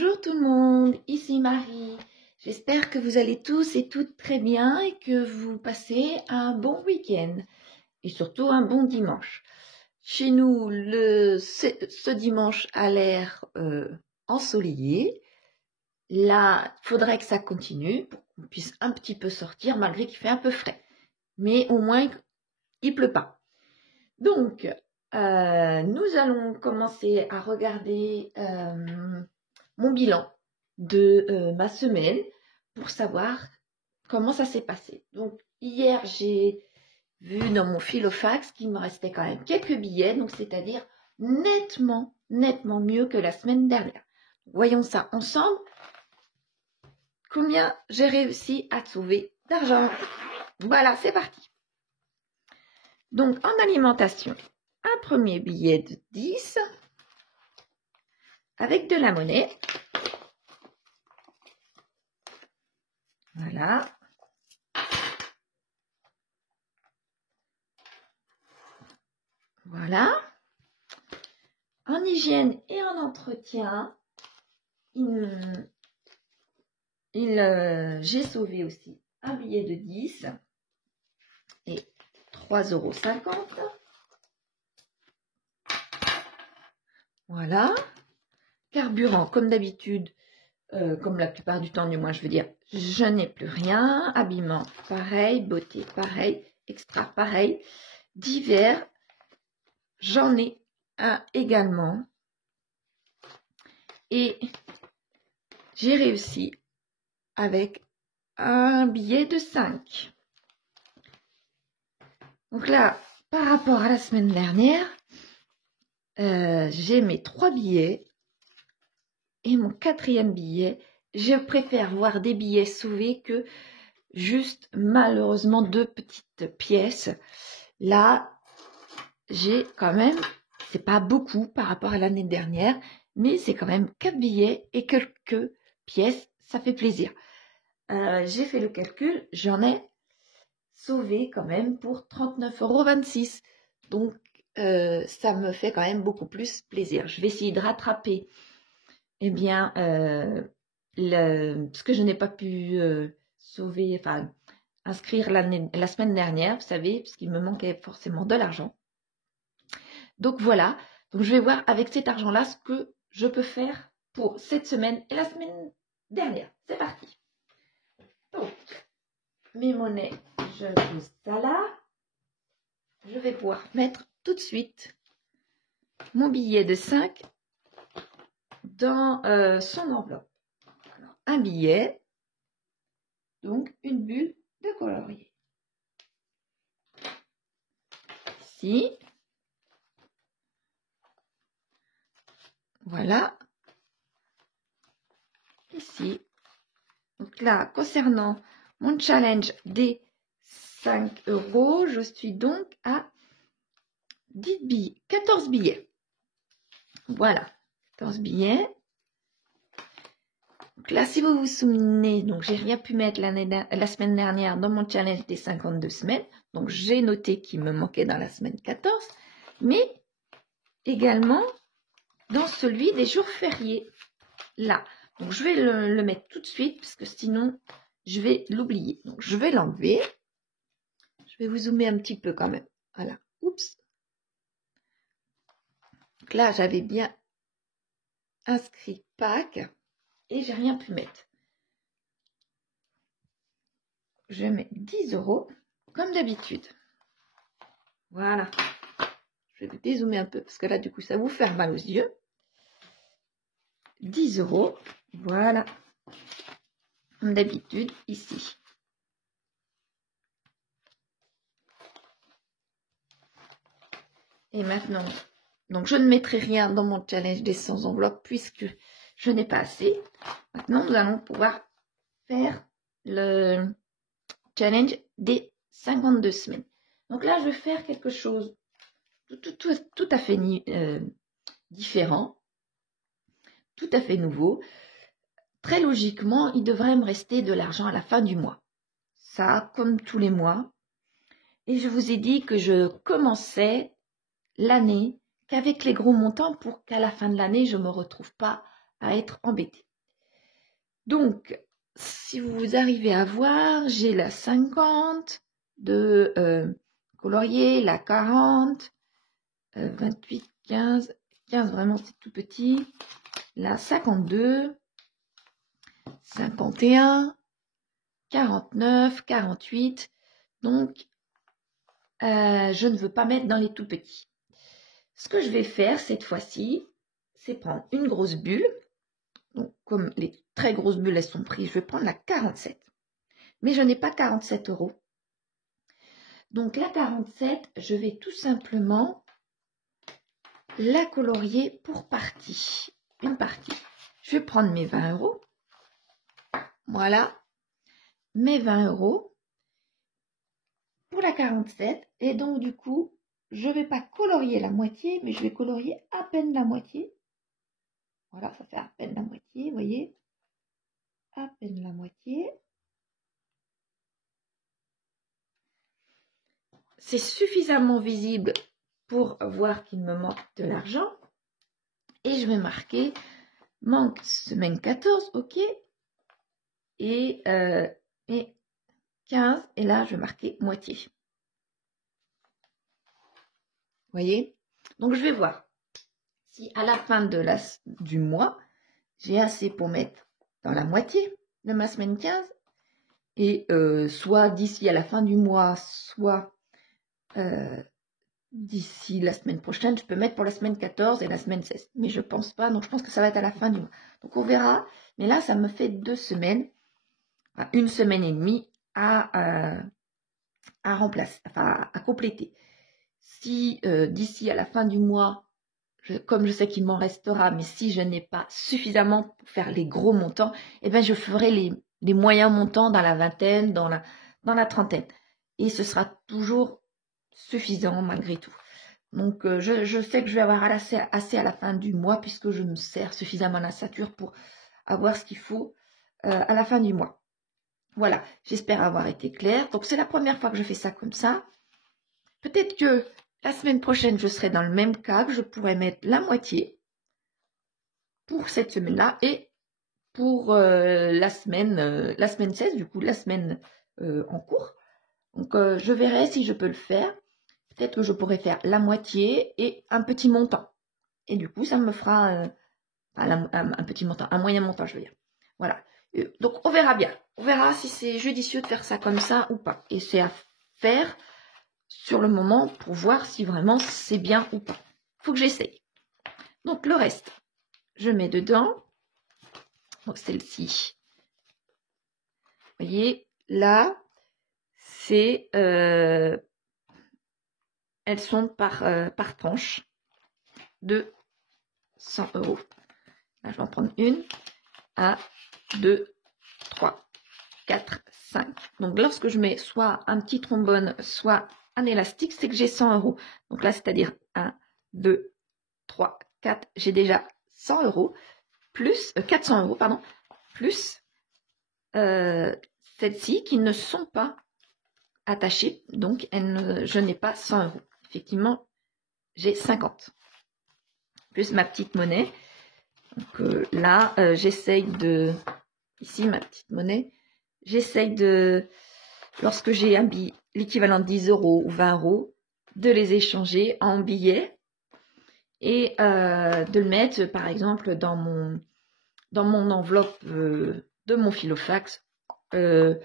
Bonjour tout le monde, ici Marie. J'espère que vous allez tous et toutes très bien et que vous passez un bon week-end et surtout un bon dimanche. Chez nous, ce dimanche a l'air ensoleillé. Là, il faudrait que ça continue pour qu'on puisse un petit peu sortir malgré qu'il fait un peu frais. Mais au moins, il pleut pas. Donc, nous allons commencer à regarder mon bilan de ma semaine pour savoir comment ça s'est passé. Donc, hier, j'ai vu dans mon filofax qu'il me restait quand même quelques billets, donc c'est-à-dire nettement mieux que la semaine dernière. Voyons ça ensemble. Combien j'ai réussi à sauver d'argent? Voilà, c'est parti. Donc, en alimentation, un premier billet de 10 avec de la monnaie. Voilà. Voilà. En hygiène et en entretien, j'ai sauvé aussi un billet de 10 et 3,50 €. Voilà. Carburant, comme d'habitude, comme la plupart du temps, du moins, je veux dire, je n'ai plus rien. Habillement, pareil. Beauté, pareil. Extra, pareil. Divers, j'en ai un également. Et j'ai réussi avec un billet de 5. Donc là, par rapport à la semaine dernière, j'ai mes 3 billets et mon 4e billet. Je préfère voir des billets sauvés que juste malheureusement 2 petites pièces. Là, j'ai quand même, c'est pas beaucoup par rapport à l'année dernière, mais c'est quand même 4 billets et quelques pièces, ça fait plaisir. J'ai fait le calcul, j'en ai sauvé quand même pour 39,26 €. Donc, ça me fait quand même beaucoup plus plaisir. Je vais essayer de rattraper ce que je n'ai pas pu sauver, enfin, inscrire la semaine dernière, vous savez, parce qu'il me manquait forcément de l'argent. Donc, voilà. Donc, je vais voir avec cet argent-là ce que je peux faire pour cette semaine et la semaine dernière. C'est parti. Donc, mes monnaies, je pose ça là. Je vais pouvoir mettre tout de suite mon billet de 5 dans son enveloppe. Alors, un billet, donc une bulle de colorier. Ici. Voilà. Ici. Donc là, concernant mon challenge des 5 €, je suis donc à 10 billets, 14 billets. Voilà, 14 billets. Donc là, si vous vous souvenez, donc j'ai rien pu mettre la semaine dernière dans mon challenge des 52 semaines. Donc j'ai noté qu'il me manquait dans la semaine 14, mais également dans celui des jours fériés. Là, donc je vais le mettre tout de suite parce que sinon je vais l'oublier. Donc je vais l'enlever. Je vais vous zoomer un petit peu quand même. Voilà. Oups. Donc là, j'avais bien inscrit Pâques et j'ai rien pu mettre. Je vais mettre 10 € comme d'habitude. Voilà. Je vais vous dézoomer un peu parce que là, du coup, ça vous fait mal aux yeux. 10 €. Voilà. Comme d'habitude, ici. Et maintenant, donc je ne mettrai rien dans mon challenge des 100 enveloppes puisque je n'ai pas assez. Maintenant, nous allons pouvoir faire le challenge des 52 semaines. Donc là, je vais faire quelque chose tout à fait différent, tout à fait nouveau. Très logiquement, il devrait me rester de l'argent à la fin du mois. Ça, comme tous les mois. Et je vous ai dit que je commençais l'année qu'avec les gros montants pour qu'à la fin de l'année, je ne me retrouve pas à être embêtée. Donc, si vous arrivez à voir, j'ai la 50 de colorier, la 40, 28, 15 vraiment c'est tout petit, la 52, 51, 49, 48, donc je ne veux pas mettre dans les tout petits. Ce que je vais faire cette fois-ci, c'est prendre une grosse bulle. Donc, comme les très grosses bulles, elles sont prises, je vais prendre la 47. Mais je n'ai pas 47 €. Donc, la 47, je vais tout simplement la colorier pour partie. Une partie. Je vais prendre mes 20 €. Voilà. Mes 20 € pour la 47. Et donc, du coup, je ne vais pas colorier la moitié, mais je vais colorier à peine la moitié. Voilà, ça fait à peine la moitié, vous voyez. À peine la moitié. C'est suffisamment visible pour voir qu'il me manque de l'argent. Et je vais marquer manque semaine 14, ok. Et 15, et là je vais marquer moitié. Vous voyez? Donc je vais voir si à la fin du mois, j'ai assez pour mettre dans la moitié de ma semaine 15. Et soit d'ici à la fin du mois, soit d'ici la semaine prochaine, je peux mettre pour la semaine 14 et la semaine 16. Mais je pense pas, donc je pense que ça va être à la fin du mois. Donc on verra. Mais là, ça me fait 2 semaines, enfin, 1 semaine et demie à remplacer, enfin à compléter. Si d'ici à la fin du mois, comme je sais qu'il m'en restera, mais si je n'ai pas suffisamment pour faire les gros montants, eh bien je ferai les moyens montants dans la vingtaine, dans la trentaine. Et ce sera toujours suffisant malgré tout. Donc je sais que je vais avoir assez à la fin du mois puisque je me sers suffisamment la ceinture pour avoir ce qu'il faut à la fin du mois. Voilà, j'espère avoir été claire. Donc c'est la première fois que je fais ça comme ça. Peut-être que la semaine prochaine, je serai dans le même cas, que je pourrais mettre la moitié pour cette semaine-là et pour la semaine 16, du coup la semaine en cours. Donc je verrai si je peux le faire. Peut-être que je pourrais faire la moitié et un petit montant. Et du coup, ça me fera un petit montant, un moyen montant, je veux dire. Voilà. Donc, on verra bien. On verra si c'est judicieux de faire ça comme ça ou pas. Et c'est à faire sur le moment pour voir si vraiment c'est bien ou pas. Il faut que j'essaye. Donc, le reste, je mets dedans. Donc, celle-ci. Vous voyez, là, c'est... elles sont par tranche de 100 €. Là, je vais en prendre une. 1, 2, 3, 4, 5. Donc, lorsque je mets soit un petit trombone, soit un élastique, c'est que j'ai 100 €. Donc là, c'est-à-dire 1, 2, 3, 4. J'ai déjà 100 €, plus 400 €, pardon, plus celles-ci qui ne sont pas attachées. Donc, je n'ai pas 100 €. Effectivement, j'ai 50. Plus ma petite monnaie. Donc là, j'essaye de... Ici, ma petite monnaie. J'essaye de, lorsque j'ai un billet, l'équivalent de 10 € ou 20 €, de les échanger en billets et de le mettre, par exemple, dans mon enveloppe de mon filofax, dans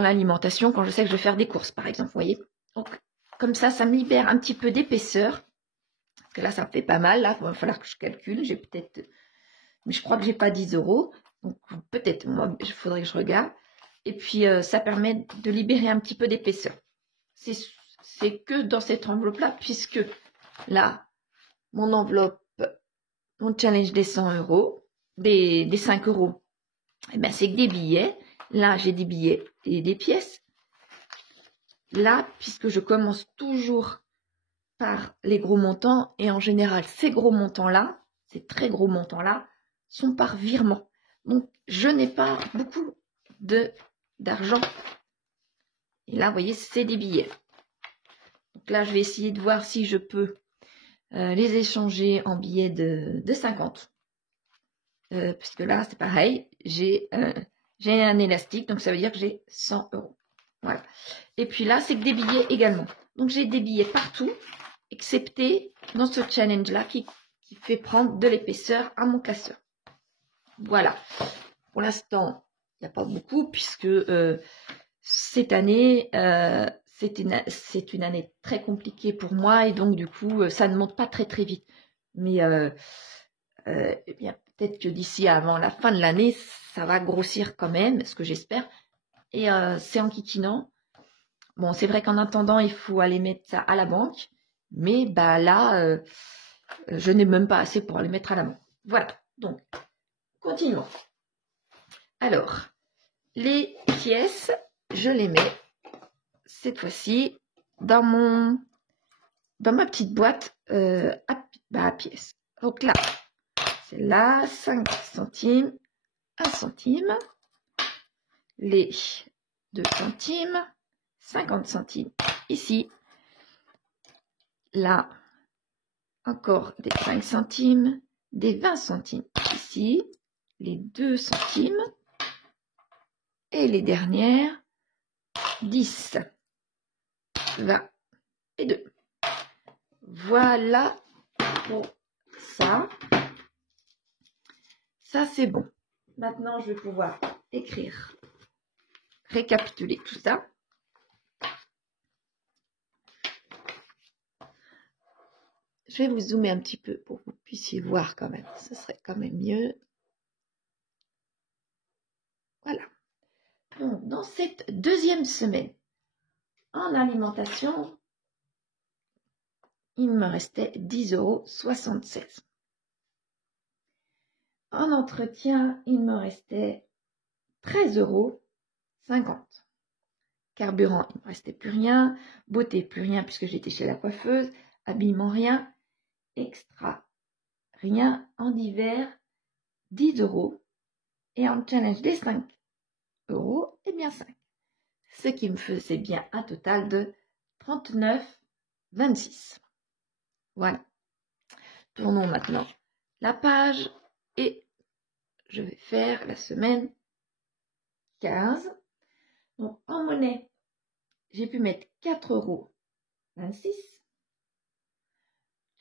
l'alimentation, quand je sais que je vais faire des courses, par exemple, vous voyez. Donc, comme ça me libère un petit peu d'épaisseur. Parce que là, ça me fait pas mal. Là, il va falloir que je calcule. J'ai peut-être... Mais je crois que j'ai pas 10 €. Donc, peut-être, moi, il faudrait que je regarde. Et puis, ça permet de libérer un petit peu d'épaisseur. C'est que dans cette enveloppe-là, puisque là, mon enveloppe, mon challenge des 100 €, des 5 €, eh ben, c'est que des billets. Là, j'ai des billets et des pièces. Là, puisque je commence toujours par les gros montants, et en général, ces gros montants-là, ces très gros montants-là, sont par virement. Donc, je n'ai pas beaucoup d'argent. Et là, vous voyez, c'est des billets. Donc là, je vais essayer de voir si je peux les échanger en billets de 50. puisque là, c'est pareil, j'ai un élastique, donc ça veut dire que j'ai 100 €. Voilà. Et puis là, c'est que des billets également. Donc, j'ai des billets partout, excepté dans ce challenge-là qui fait prendre de l'épaisseur à mon classeur. Voilà. Pour l'instant, il n'y a pas beaucoup, puisque cette année, c'est une année très compliquée pour moi, et donc, du coup, ça ne monte pas très, très vite. Mais eh bien, peut-être que d'ici avant la fin de l'année, ça va grossir quand même, ce que j'espère. Et c'est en kikinant. Bon, c'est vrai qu'en attendant, il faut aller mettre ça à la banque. Mais bah là, je n'ai même pas assez pour aller mettre à la banque. Voilà, donc, continuons. Alors, les pièces, je les mets, cette fois-ci, dans ma petite boîte à pièces. Donc là, c'est là, 5 centimes, 1 centime, les 2 centimes, 50 centimes ici, là, encore des 5 centimes, des 20 centimes ici, les 2 centimes, et les dernières, 10, 20 et 2. Voilà pour ça. Ça, c'est bon. Maintenant, je vais pouvoir écrire, récapituler tout ça. Je vais vous zoomer un petit peu pour que vous puissiez voir quand même. Ce serait quand même mieux. Voilà. Donc, dans cette deuxième semaine en alimentation, il me restait 10,76 €. En entretien, il me restait 13,50 €. Carburant, il ne me restait plus rien. Beauté, plus rien puisque j'étais chez la coiffeuse. Habillement, rien. Extra, rien. En hiver, 10 €. Et en challenge des 5 €, et bien 5. Ce qui me faisait bien un total de 39,26 €. Voilà. Tournons maintenant la page et je vais faire la semaine 15. Donc, en monnaie, j'ai pu mettre 4,26 €.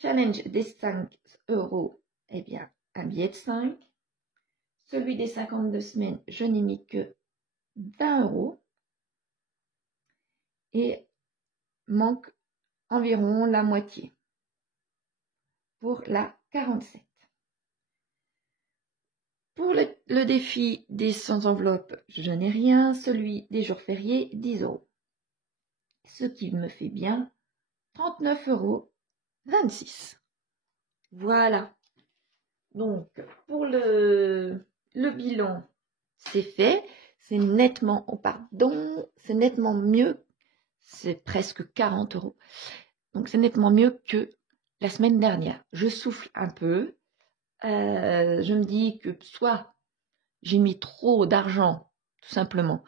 Challenge des 5 €, eh bien, un billet de 5. Celui des 52 semaines, je n'ai mis que 20 € et manque environ la moitié pour la 47. Pour le défi des 100 enveloppes, je n'ai rien. Celui des jours fériés, 10 €. Ce qui me fait bien 39,26 €. Voilà. Donc, pour le bilan, c'est fait. C'est nettement, c'est nettement mieux. C'est presque 40 €. Donc, c'est nettement mieux que la semaine dernière. Je souffle un peu. Je me dis que soit j'ai mis trop d'argent, tout simplement,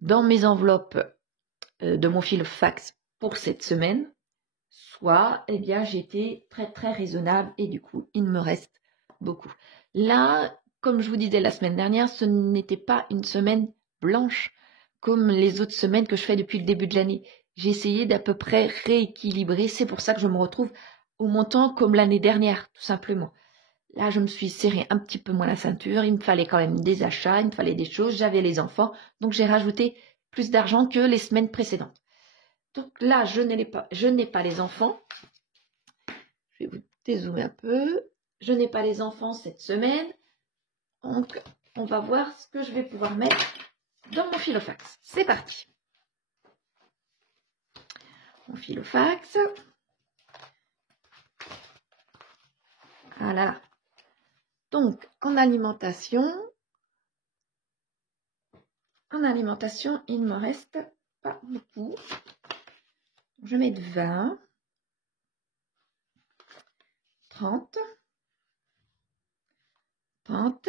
dans mes enveloppes de mon Filofax pour cette semaine, soit, eh bien, j'étais très, très raisonnable et du coup, il me reste beaucoup. Là, comme je vous disais la semaine dernière, ce n'était pas une semaine blanche comme les autres semaines que je fais depuis le début de l'année. J'ai essayé d'à peu près rééquilibrer. C'est pour ça que je me retrouve au montant comme l'année dernière, tout simplement. Là, je me suis serré un petit peu moins la ceinture. Il me fallait quand même des achats, il me fallait des choses. J'avais les enfants, donc j'ai rajouté plus d'argent que les semaines précédentes. Donc là, je n'ai pas les enfants. Je vais vous dézoomer un peu. Je n'ai pas les enfants cette semaine. Donc, on va voir ce que je vais pouvoir mettre dans mon Filofax. C'est parti. Mon Filofax. Voilà. Donc, en alimentation, il me reste pas beaucoup. Je vais mettre 20, 30, 30,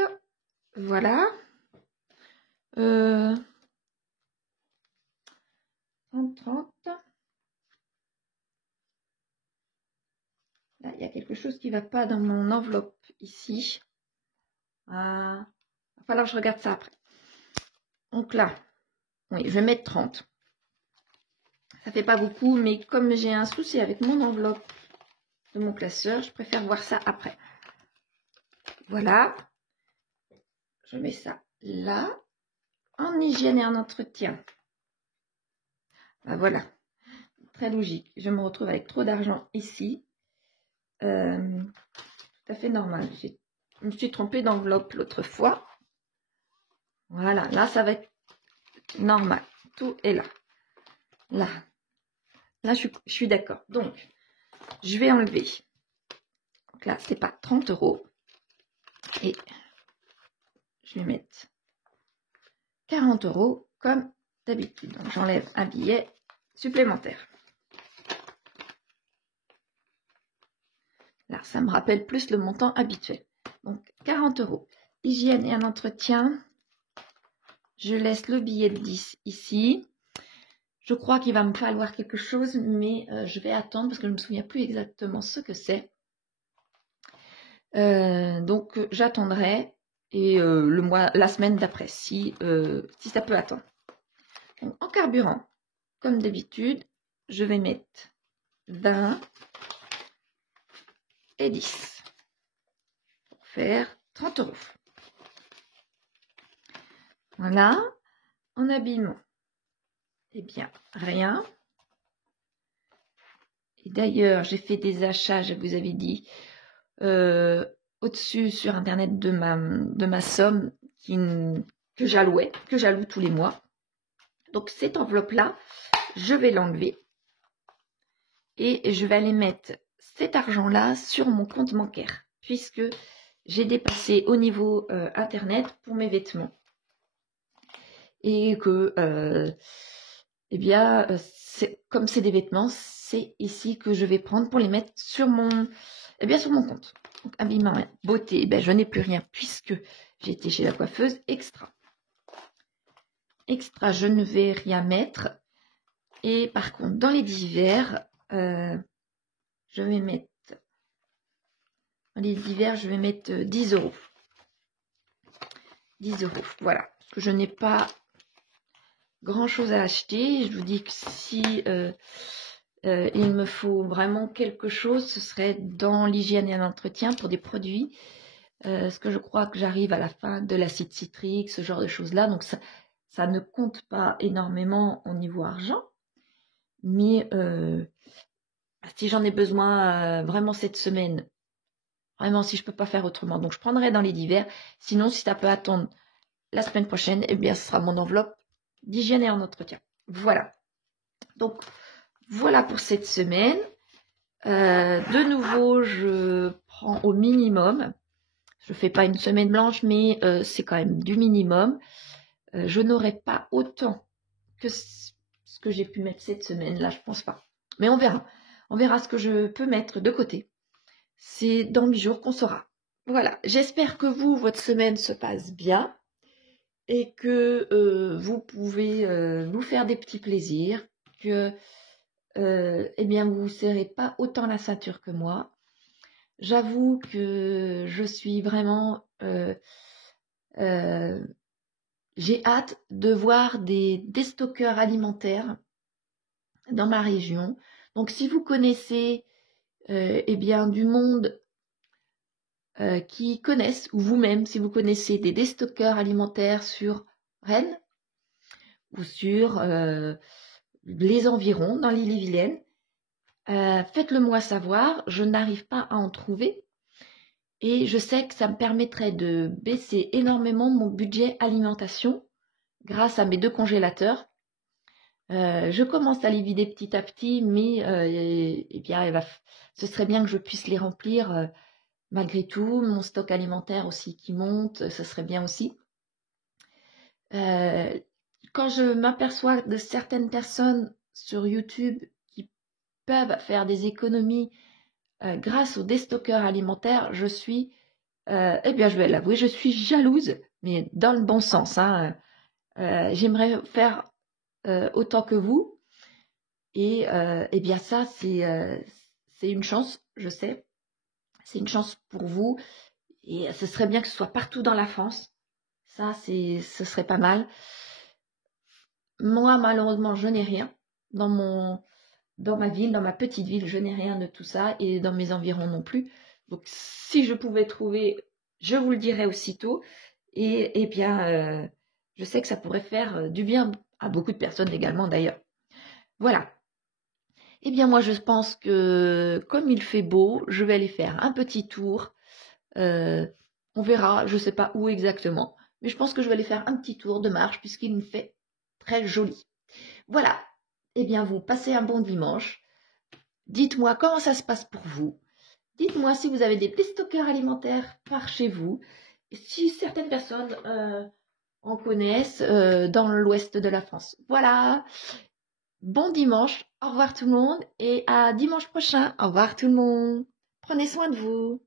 voilà. 30, 30. Là, il y a quelque chose qui ne va pas dans mon enveloppe ici. Ah, il va falloir que je regarde ça après. Donc là, oui, je vais mettre 30. Ça fait pas beaucoup, mais comme j'ai un souci avec mon enveloppe de mon classeur, je préfère voir ça après. Voilà. Je mets ça là. En hygiène et en entretien. Ben voilà. Très logique. Je me retrouve avec trop d'argent ici. Tout à fait normal. Je me suis trompée d'enveloppe l'autre fois. Voilà. Là, ça va être normal. Tout est là. Là. Là, je suis d'accord. Donc, je vais enlever. Donc là, c'est pas 30 €. Et je vais mettre 40 € comme d'habitude. Donc, j'enlève un billet supplémentaire. Là, ça me rappelle plus le montant habituel. Donc, 40 €. Hygiène et un entretien. Je laisse le billet de 10 ici. Je crois qu'il va me falloir quelque chose, mais je vais attendre parce que je ne me souviens plus exactement ce que c'est. Donc, j'attendrai et la semaine d'après, si ça peut attendre. Donc, en carburant, comme d'habitude, je vais mettre 20 et 10 pour faire 30 €. Voilà. En habillement, eh bien, rien. Et d'ailleurs, j'ai fait des achats, je vous avais dit, au-dessus sur Internet de ma somme que j'alloue tous les mois. Donc, cette enveloppe-là, je vais l'enlever. Et je vais aller mettre cet argent-là sur mon compte bancaire, puisque j'ai dépassé au niveau Internet pour mes vêtements. Et que, eh bien, comme c'est des vêtements, c'est ici que je vais prendre pour les mettre sur mon compte. Donc, habillement, beauté, je n'ai plus rien puisque j'ai été chez la coiffeuse. Extra, je ne vais rien mettre. Et par contre, dans les divers, je vais mettre 10 €. 10 €, voilà. Parce que je n'ai pas grand chose à acheter. Je vous dis que si il me faut vraiment quelque chose, ce serait dans l'hygiène et l'entretien pour des produits. Parce que je crois que j'arrive à la fin de l'acide citrique, ce genre de choses-là. Donc ça ne compte pas énormément au niveau argent. Mais si j'en ai besoin vraiment cette semaine, vraiment si je ne peux pas faire autrement, donc je prendrai dans les divers. Sinon, si ça peut attendre la semaine prochaine, eh bien ce sera mon enveloppe d'hygiène et en entretien. Voilà. Donc, voilà pour cette semaine. De nouveau, je prends au minimum. Je ne fais pas une semaine blanche, mais c'est quand même du minimum. Je n'aurai pas autant que ce que j'ai pu mettre cette semaine. Là, je pense pas. Mais on verra. On verra ce que je peux mettre de côté. C'est dans 8 jours qu'on saura. Voilà. J'espère que votre semaine se passe bien. Et que vous pouvez vous faire des petits plaisirs, que eh bien vous ne serrez pas autant la ceinture que moi. J'avoue que je suis vraiment... j'ai hâte de voir des déstockeurs alimentaires dans ma région. Donc si vous connaissez eh bien, du monde qui connaissent, ou vous-même, si vous connaissez des déstockeurs alimentaires sur Rennes, ou sur les environs, dans l'Ille-et-Vilaine, faites-le moi savoir. Je n'arrive pas à en trouver. Et je sais que ça me permettrait de baisser énormément mon budget alimentation grâce à mes 2 congélateurs. Je commence à les vider petit à petit, mais eh bien, ce serait bien que je puisse les remplir malgré tout. Mon stock alimentaire aussi qui monte, ce serait bien aussi. Quand je m'aperçois de certaines personnes sur YouTube qui peuvent faire des économies grâce aux déstockeurs alimentaires, je suis, eh bien je vais l'avouer, je suis jalouse, mais dans le bon sens. Hein. J'aimerais faire autant que vous. Et eh bien ça, c'est une chance, je sais. C'est une chance pour vous. Et ce serait bien que ce soit partout dans la France. Ça, ce serait pas mal. Moi, malheureusement, je n'ai rien. Dans ma ville, dans ma petite ville, je n'ai rien de tout ça. Et dans mes environs non plus. Donc, si je pouvais trouver, je vous le dirais aussitôt. Et bien, je sais que ça pourrait faire du bien à beaucoup de personnes également, d'ailleurs. Voilà. Eh bien, moi, je pense que comme il fait beau, je vais aller faire un petit tour. On verra, je ne sais pas où exactement. Mais je pense que je vais aller faire un petit tour de marche puisqu'il me fait très joli. Voilà. Eh bien, vous passez un bon dimanche. Dites-moi comment ça se passe pour vous. Dites-moi si vous avez des petits stockeurs alimentaires par chez vous. Si certaines personnes en connaissent dans l'ouest de la France. Voilà. Bon dimanche. Au revoir tout le monde et à dimanche prochain. Au revoir tout le monde. Prenez soin de vous.